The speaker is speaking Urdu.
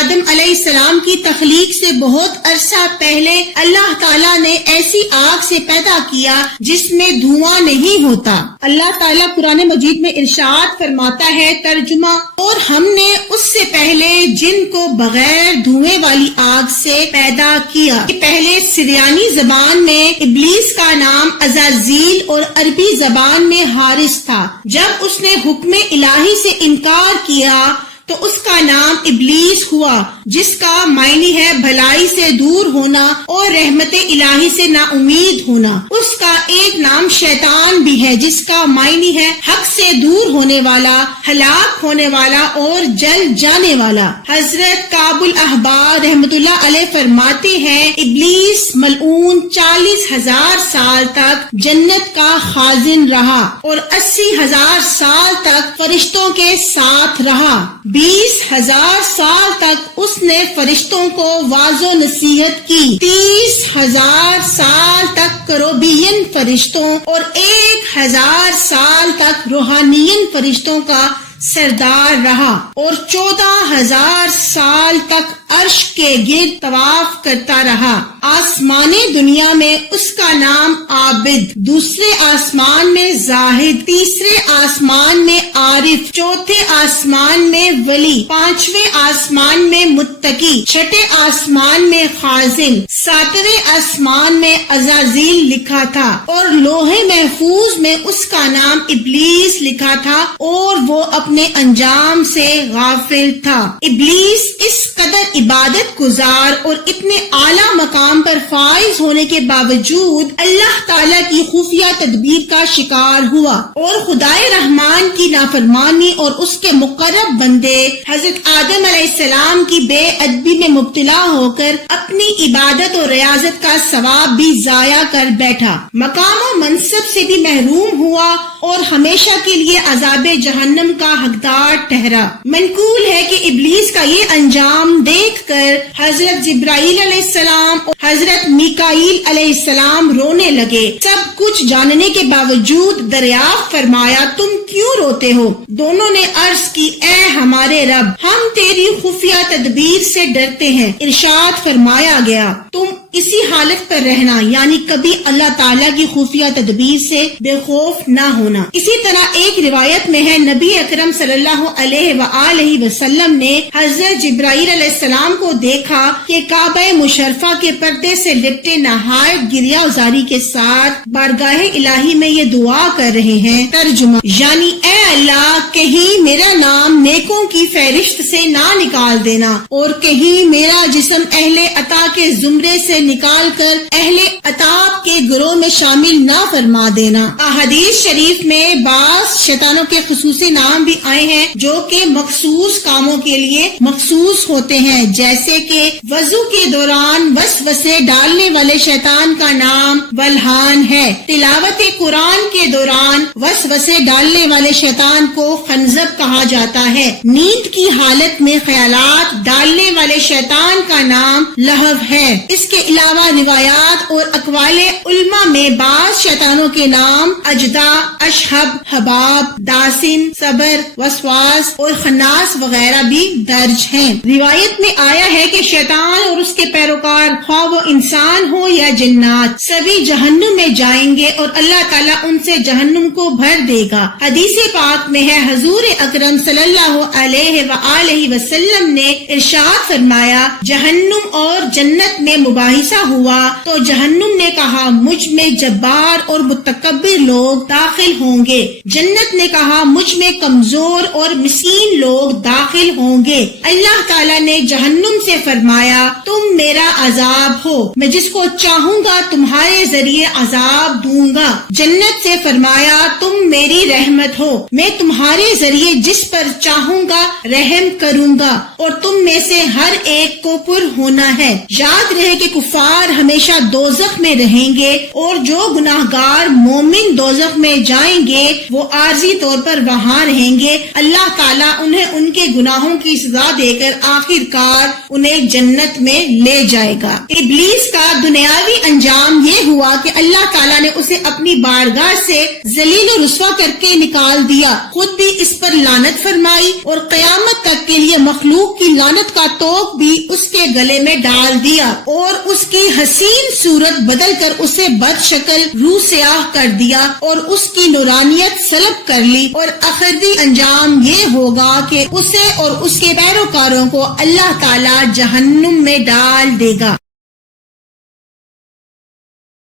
آدم علیہ السلام کی تخلیق سے بہت عرصہ پہلے اللہ تعالیٰ نے ایسی آگ سے پیدا کیا جس میں دھواں نہیں ہوتا۔ اللہ تعالیٰ قرآن مجید میں ارشاد فرماتا ہے، ترجمہ، اور ہم نے اس سے پہلے جن کو بغیر دھوئیں والی آگ سے پیدا کیا۔ پہلے سریانی زبان میں ابلیس کا نام عزازیل اور عربی زبان میں حارس تھا۔ جب اس نے حکم الہی سے انکار کیا تو اس کا نام ابلیس ہوا، جس کا معنی ہے بھلائی سے دور ہونا اور رحمت الہی سے نا امید ہونا۔ اس کا ایک نام شیطان بھی ہے، جس کا معنی ہے حق سے دور ہونے والا، ہلاک ہونے والا اور جل جانے والا۔ حضرت کعب الاحبار رحمت اللہ علیہ فرماتے ہیں، ابلیس ملعون 40,000 سال تک جنت کا خازن رہا اور 80,000 سال تک فرشتوں کے ساتھ رہا۔ 20,000 سال تک اس نے فرشتوں کو واعظ و نصیحت کی، 30,000 سال تک کروبین فرشتوں اور 1,000 سال تک روحانین فرشتوں کا سردار رہا اور 14,000 سال تک عرش کے گرد طواف کرتا رہا۔ آسمان دنیا میں اس کا نام عابد، دوسرے آسمان میں زاہد، تیسرے آسمان میں عارف، چوتھے آسمان میں ولی، پانچویں آسمان میں متقی، چھٹے آسمان میں خازن، ساتویں آسمان میں عزازیل لکھا تھا اور لوح محفوظ میں اس کا نام ابلیس لکھا تھا اور وہ اپنے انجام سے غافل تھا۔ ابلیس اس قدر عبادت گزار اور اتنے اعلیٰ مقام پر فائز ہونے کے باوجود اللہ تعالیٰ کی خفیہ تدبیر کا شکار ہوا اور خدائے رحمان کی نافرمانی اور اس کے مقرب بندے حضرت آدم علیہ السلام کی بے ادبی میں مبتلا ہو کر اپنی عبادت اور ریاضت کا ثواب بھی ضائع کر بیٹھا، مقام و منصب سے بھی محروم ہوا اور ہمیشہ کے لیے عذاب جہنم کا حقدار ٹھہرا۔ منقول ہے کہ ابلیس کا یہ انجام دیکھ کر حضرت جبرائیل علیہ السلام اور حضرت میکائیل علیہ السلام رونے لگے۔ سب کچھ جاننے کے باوجود دریافت فرمایا، تم کیوں روتے ہو؟ دونوں نے عرض کی، اے ہمارے رب، ہم تیری خفیہ تدبیر سے ڈرتے ہیں۔ ارشاد فرمایا گیا، تم اسی حالت پر رہنا، یعنی کبھی اللہ تعالیٰ کی خفیہ تدبیر سے بے خوف نہ ہونا۔ اسی طرح ایک روایت میں ہے، نبی اکرم صلی اللہ علیہ وآلہ وسلم نے حضرت جبرائیل علیہ السلام کو دیکھا کہ کعبہ مشرفہ کے پردے سے لپٹے نہایت گریہ زاری کے ساتھ بارگاہ الہی میں یہ دعا کر رہے ہیں۔ ترجمہ، یعنی اے اللہ، کہیں میرا نام نیکوں کی فہرست سے نہ نکال دینا اور کہیں میرا جسم اہل عطا کے زمرے سے نکال کر اہل عطاب کے گروہ میں شامل نہ فرما دینا۔ احادیث شریف میں بعض شیطانوں کے خصوصی نام بھی آئے ہیں جو کہ مخصوص کاموں کے لیے مخصوص ہوتے ہیں، جیسے کہ وضو کے دوران وسوسے ڈالنے والے شیطان کا نام ولہان ہے، تلاوت قرآن کے دوران وسوسے ڈالنے والے شیطان کو خنزب کہا جاتا ہے، نیند کی حالت میں خیالات ڈالنے والے شیطان کا نام لہو ہے۔ اس کے علاوہ روایات اور اقوال علماء میں بعض شیطانوں کے نام اجدا، اشہب، حباب، داسن، صبر، وسواس اور خناس وغیرہ بھی درج ہیں۔ روایت میں آیا ہے کہ شیطان اور اس کے پیروکار، خواہ وہ انسان ہو یا جنات، سبھی جہنم میں جائیں گے اور اللہ تعالیٰ ان سے جہنم کو بھر دے گا۔ حدیث پاک میں ہے، حضور اکرم صلی اللہ علیہ وآلہ وسلم نے ارشاد فرمایا، جہنم اور جنت میں مباحثہ ہوا تو جہنم نے کہا، مجھ میں جبار اور متکبر لوگ داخل ہوں گے، جنت نے کہا، مجھ میں کمزور اور مسکین لوگ داخل ہوں گے۔ اللہ تعالیٰ نے جہنم سے فرمایا، تم میرا عذاب ہو، میں جس کو چاہوں گا تمہارے ذریعے عذاب دوں گا۔ جنت سے فرمایا، تم میری رحمت ہو، میں تمہارے ذریعے جس پر چاہوں گا رحم کروں گا اور تم میں سے ہر ایک کو پر ہونا ہے۔ یاد رہے کہ کفار ہمیشہ دوزخ میں رہیں گے اور جو گناہگار مومن دوزخ میں جائیں گے وہ عارضی طور پر وہاں رہیں گے۔ اللہ تعالیٰ انہیں ان کے گناہوں کی سزا دے کر آخر کار پروردگار انہیں جنت میں لے جائے گا۔ ابلیس کا دنیاوی انجام یہ ہوا کہ اللہ تعالیٰ نے اسے اپنی بارگاہ سے ذلیل و رسوا کر کے نکال دیا، خود بھی اس پر لعنت فرمائی اور قیامت تک کے لیے مخلوق کی لعنت کا توق بھی اس کے گلے میں ڈال دیا اور اس کی حسین صورت بدل کر اسے بد شکل روح سیاہ کر دیا اور اس کی نورانیت سلب کر لی، اور آخری انجام یہ ہوگا کہ اسے اور اس کے پیروکاروں کو اللہ تعالی جہنم میں ڈال دے گا۔